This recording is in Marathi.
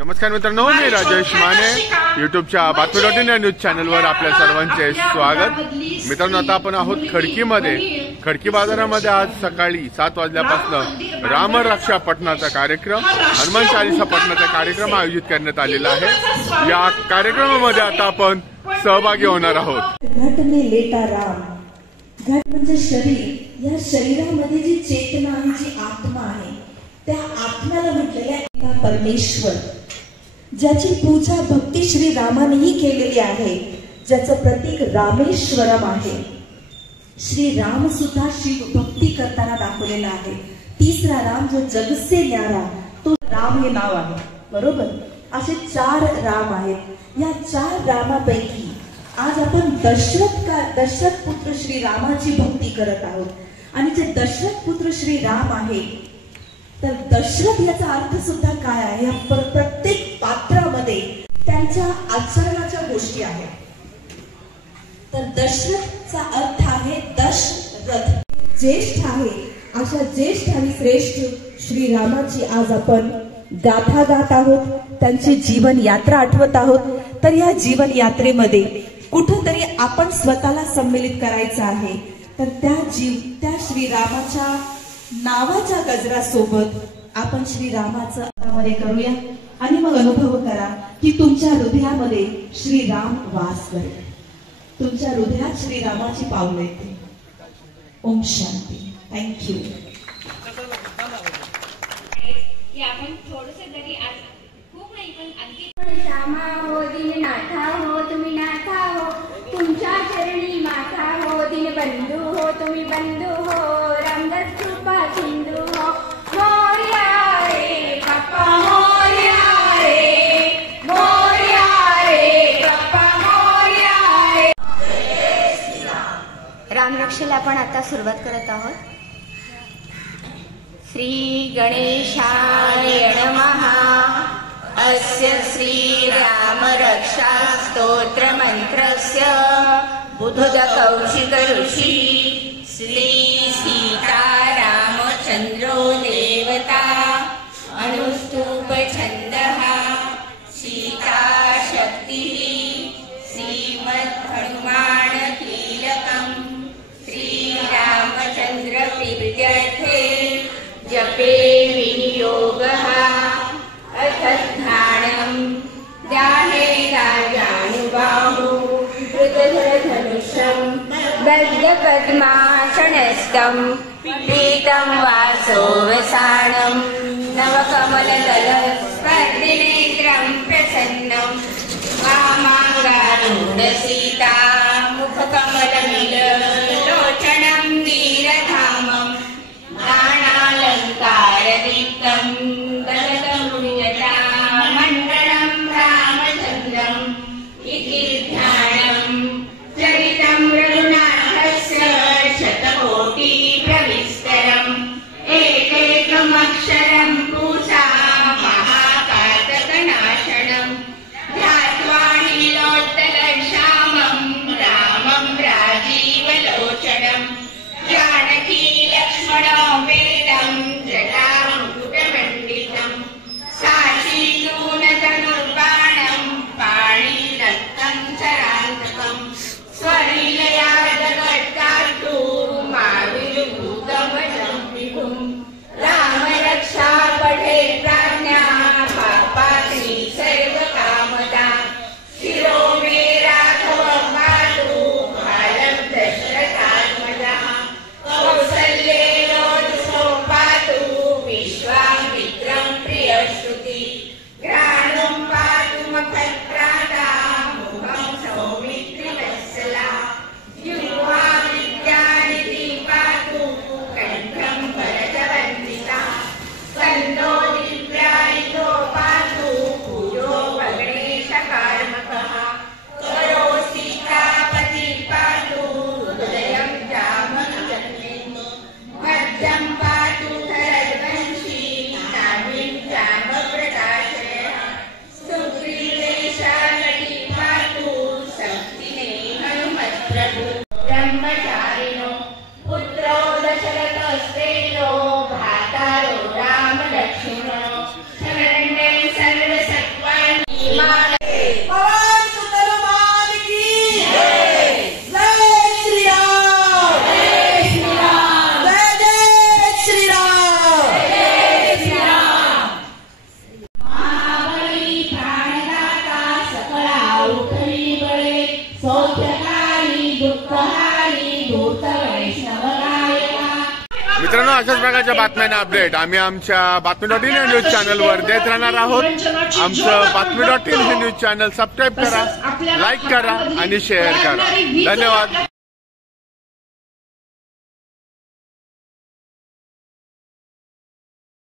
नमस्कार मित्रांनो, मी राजेश माने यूट्यूबच्या बातमी.in या न्यूज चॅनलवर आपल्या सर्वांचे स्वागत। मित्रांनो, आता आपण आहोत खडकीमध्ये। खडकी बाजारामध्ये आज सकाळी 7 वाजल्यापासून रामरक्षा पठणाचा कार्यक्रम, हनुमान चालीसा पठणाचा कार्यक्रम आयोजित करण्यात आलेला आहे। या कार्यक्रमामध्ये आता आपण सहभागी होणार आहोत। घटने लेता राम, घट म्हणजे शरीर। या शरीरामध्ये जी चेतना आहे, जी आत्मा आहे, त्या आत्म्याला म्हटलेलं आहे परमेश्वर, ज्याची पूजा भक्ती श्री रामानेही केलेली आहे, ज्याचं प्रतीक रामेश्वरम आहे। श्री राम सुद्धा शिव भक्ती करताना दाखवलेला आहे। तिसरा राम जो जग से न्यारा, तो राम हे नाव आहे, बरोबर। असे 4 राम आहेत। या 4 रामापैकी आज आपण दशरथ पुत्र श्री रामाची भक्ती करत आहोत। आणि जे दशरथ पुत्र श्री राम आहे, तर दशरथ याचा अर्थ सुद्धा काय आहे, या प्रत्येक पात्रामध्ये त्यांच्या आचरणाच्या गोष्टी आहेत। तर दशरथचा अर्थ आहे दशरथ, ज्येष्ठ आहे। अशा ज्येष्ठ आणि श्रेष्ठ श्री रामाची आज आपण गाथा गात आहोत, त्यांची जीवन यात्रा आठवत आहोत। तर या जीवन यात्रेमध्ये कुठेतरी आपण स्वतःला सम्मिलित करायचं आहे। तर त्या श्रीरामाच्या नावाच्या गजरासोबत आपण श्रीरामाचं आतामध्ये करूया आणि मग अनुभव करा की तुमच्या हृदयामध्ये श्रीराम वास करेल, तुमच्या हृदयात श्रीरामाची पावलं येते। ओम शांती। थँक्यू। आपण थोडंसं जरी आज खूप नाही पण आणखी श्यामा हो दीननाथा हो, तुम्ही नाथा हो, तुमच्या चरणी माथा हो, दीनबंधू हो, तुम्ही बंधू हो, रामदास कृपा सिंधू हो, मोरया रे बाप्पा मोरया रे, मोरया रे बाप्पा मोरया रे। रामरक्षेला आपण आता सुरुवात करत आहोत। श्री गणेशाय नमः। अस्य श्रीराम रक्षा स्तोत्र मंत्रस्य बुधुद कौशिक ऋषि श्री सीता रामचंद्रो देवता अनुस्तुप छन्दः सीता शक्ति श्रीमद् हनुमान कीलकम् श्री रामचंद्र प्रीत्यर्थे जपे विनियोगः अथ ध्यानम् ध्याने राजानुबाहु धृतधनुषं बद्धपद्मासनस्थं पीतं वासो वसानं नवकमलदल स्पर्धिनेत्रं प्रसन्नं वामाङ्गारूढ सीता मुखकमलमिललोचनं वीरधामं नानालङ्कारदीप्तं मंडलम रामचंद्रम इति ध्यानम चरितं रघुनाथस्य शतकोटि प्रविस्तरम् एकैकमक्षरं पूषा महाकातकनाशनं ध्यात्वा नीलोत्तल श्याम मित्रांनो, अशाच प्रकारच्या बातम्यांना अपडेट आम्ही आमच्या बातमी.इन या न्यूज चॅनलवर देत राहणार आहोत. आमचं बातमी.इन हे न्यूज चॅनल सबस्क्राईब करा, लाईक करा आणि शेअर करा. धन्यवाद.